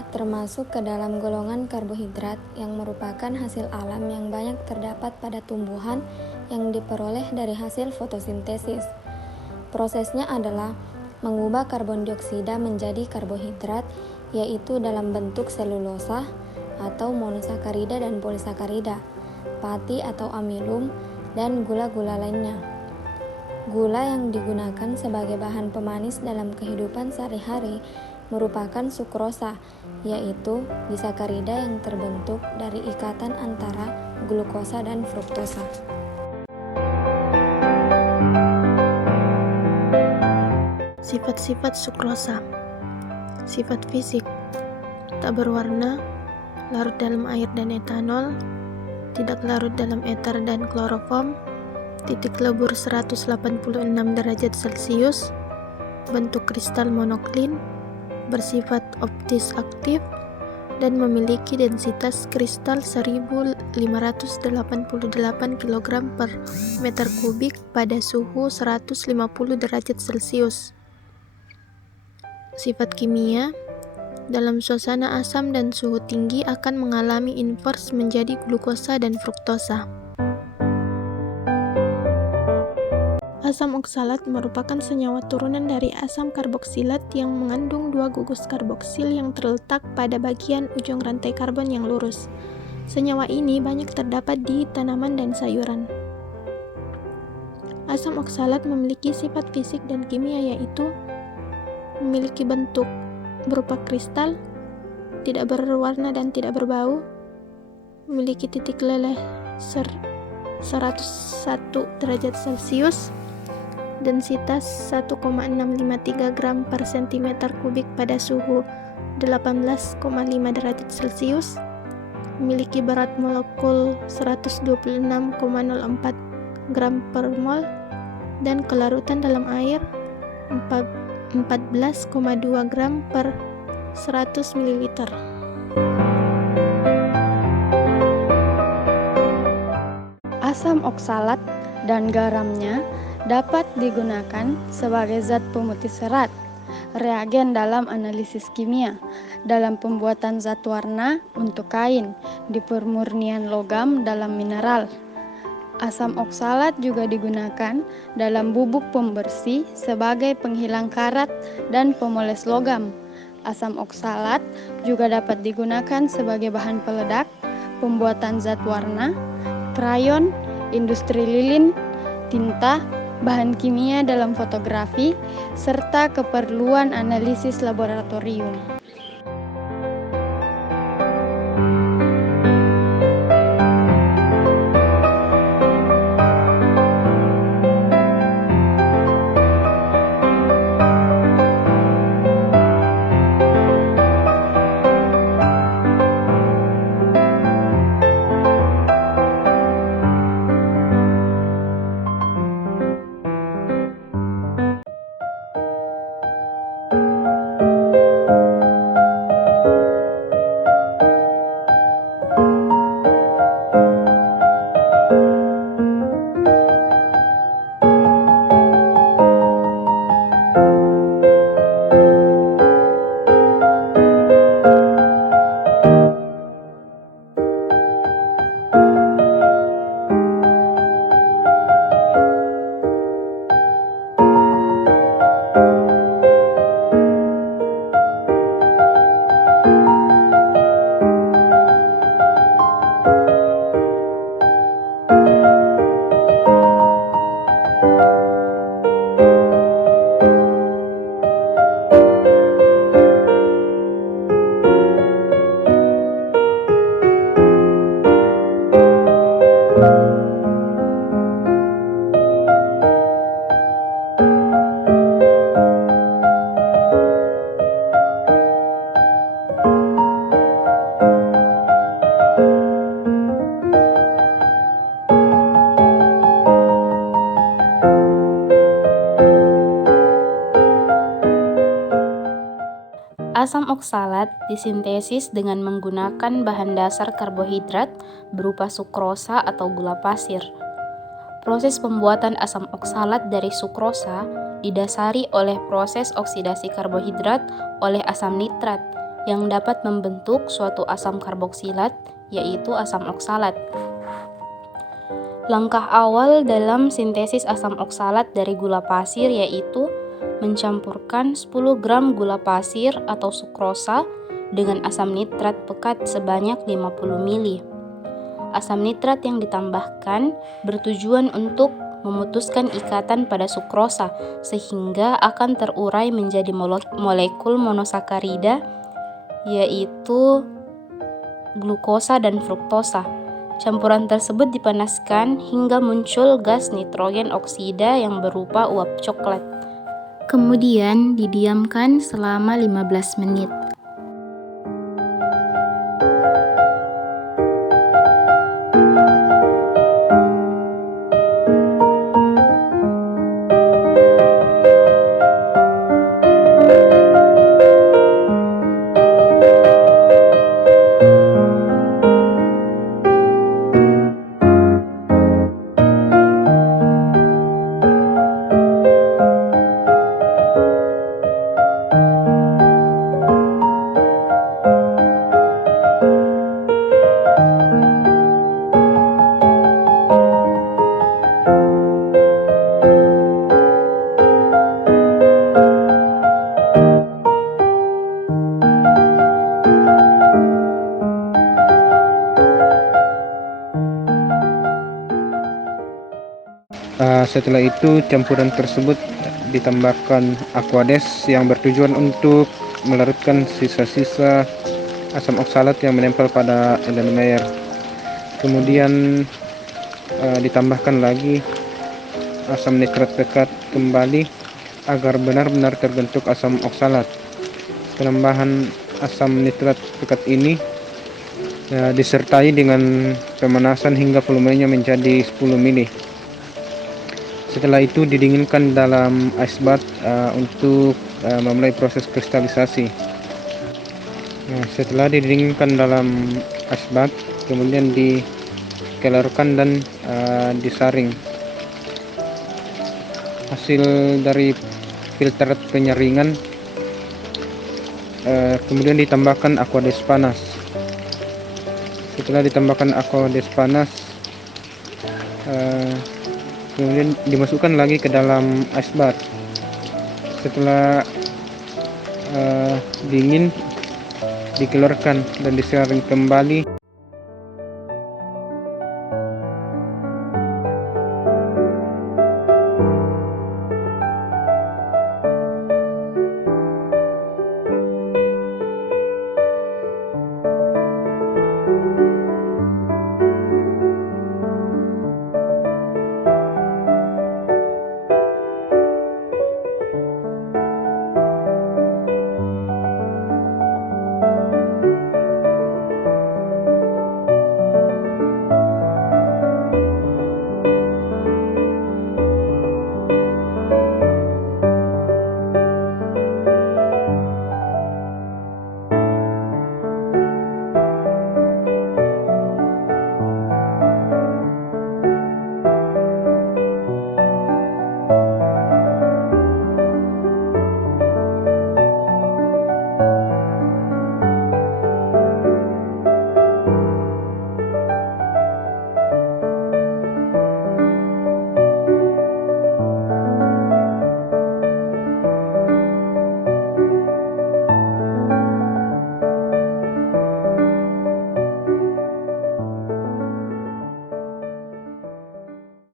Sukrosa termasuk ke dalam golongan karbohidrat yang merupakan hasil alam yang banyak terdapat pada tumbuhan yang diperoleh dari hasil fotosintesis. Prosesnya adalah mengubah karbon dioksida menjadi karbohidrat, yaitu dalam bentuk selulosa atau monosakarida dan polisakarida, pati atau amilum, dan gula-gula lainnya. Gula yang digunakan sebagai bahan pemanis dalam kehidupan sehari-hari merupakan sukrosa, yaitu disakarida yang terbentuk dari ikatan antara glukosa dan fruktosa. Sifat-sifat sukrosa. Sifat fisik: tak berwarna, larut dalam air dan etanol, tidak larut dalam eter dan kloroform, titik lebur 186 derajat Celcius, bentuk kristal monoklin, bersifat optis aktif, dan memiliki densitas kristal 1588 kg per meter kubik pada suhu 150 derajat Celcius. Sifat kimia: dalam suasana asam dan suhu tinggi akan mengalami invers menjadi glukosa dan fruktosa. Asam oksalat merupakan senyawa turunan dari asam karboksilat yang mengandung 2 gugus karboksil yang terletak pada bagian ujung rantai karbon yang lurus. Senyawa ini banyak terdapat di tanaman dan sayuran. Asam oksalat memiliki sifat fisik dan kimia, yaitu memiliki bentuk berupa kristal, tidak berwarna dan tidak berbau, memiliki titik leleh 101 derajat Celcius, densitas 1,653 gram per cm kubik pada suhu 18,5 derajat Celcius, memiliki berat molekul 126,04 gram per mol, dan kelarutan dalam air 14,2 gram per 100 ml. Asam oksalat dan garamnya dapat digunakan sebagai zat pemutih serat, reagen dalam analisis kimia, dalam pembuatan zat warna untuk kain, di pemurnian logam dalam mineral. Asam oksalat juga digunakan dalam bubuk pembersih sebagai penghilang karat dan pemoles logam. Asam oksalat juga dapat digunakan sebagai bahan peledak, pembuatan zat warna, krayon, industri lilin, tinta, bahan kimia dalam fotografi, serta keperluan analisis laboratorium. Asam oksalat disintesis dengan menggunakan bahan dasar karbohidrat berupa sukrosa atau gula pasir. Proses pembuatan asam oksalat dari sukrosa didasari oleh proses oksidasi karbohidrat oleh asam nitrat, yang dapat membentuk suatu asam karboksilat, yaitu asam oksalat. Langkah awal dalam sintesis asam oksalat dari gula pasir yaitu mencampurkan 10 gram gula pasir atau sukrosa dengan asam nitrat pekat sebanyak 50 ml. Asam nitrat yang ditambahkan bertujuan untuk memutuskan ikatan pada sukrosa sehingga akan terurai menjadi molekul monosakarida yaitu glukosa dan fruktosa. Campuran tersebut dipanaskan hingga muncul gas nitrogen oksida yang berupa uap coklat. Kemudian didiamkan selama 15 menit. Setelah itu campuran tersebut ditambahkan aquades yang bertujuan untuk melarutkan sisa-sisa asam oksalat yang menempel pada Erlenmeyer. Kemudian ditambahkan lagi asam nitrat pekat kembali agar benar-benar terbentuk asam oksalat. Penambahan asam nitrat pekat ini disertai dengan pemanasan hingga volumenya menjadi 10 ml. Setelah itu didinginkan dalam ice bath untuk memulai proses kristalisasi. Setelah didinginkan dalam ice bath, kemudian dikeluarkan dan disaring. Hasil dari filter penyaringan kemudian ditambahkan aquades panas. Setelah ditambahkan aquades panas, kemudian dimasukkan lagi ke dalam ice bath. Setelah dingin, dikeluarkan dan disaring kembali.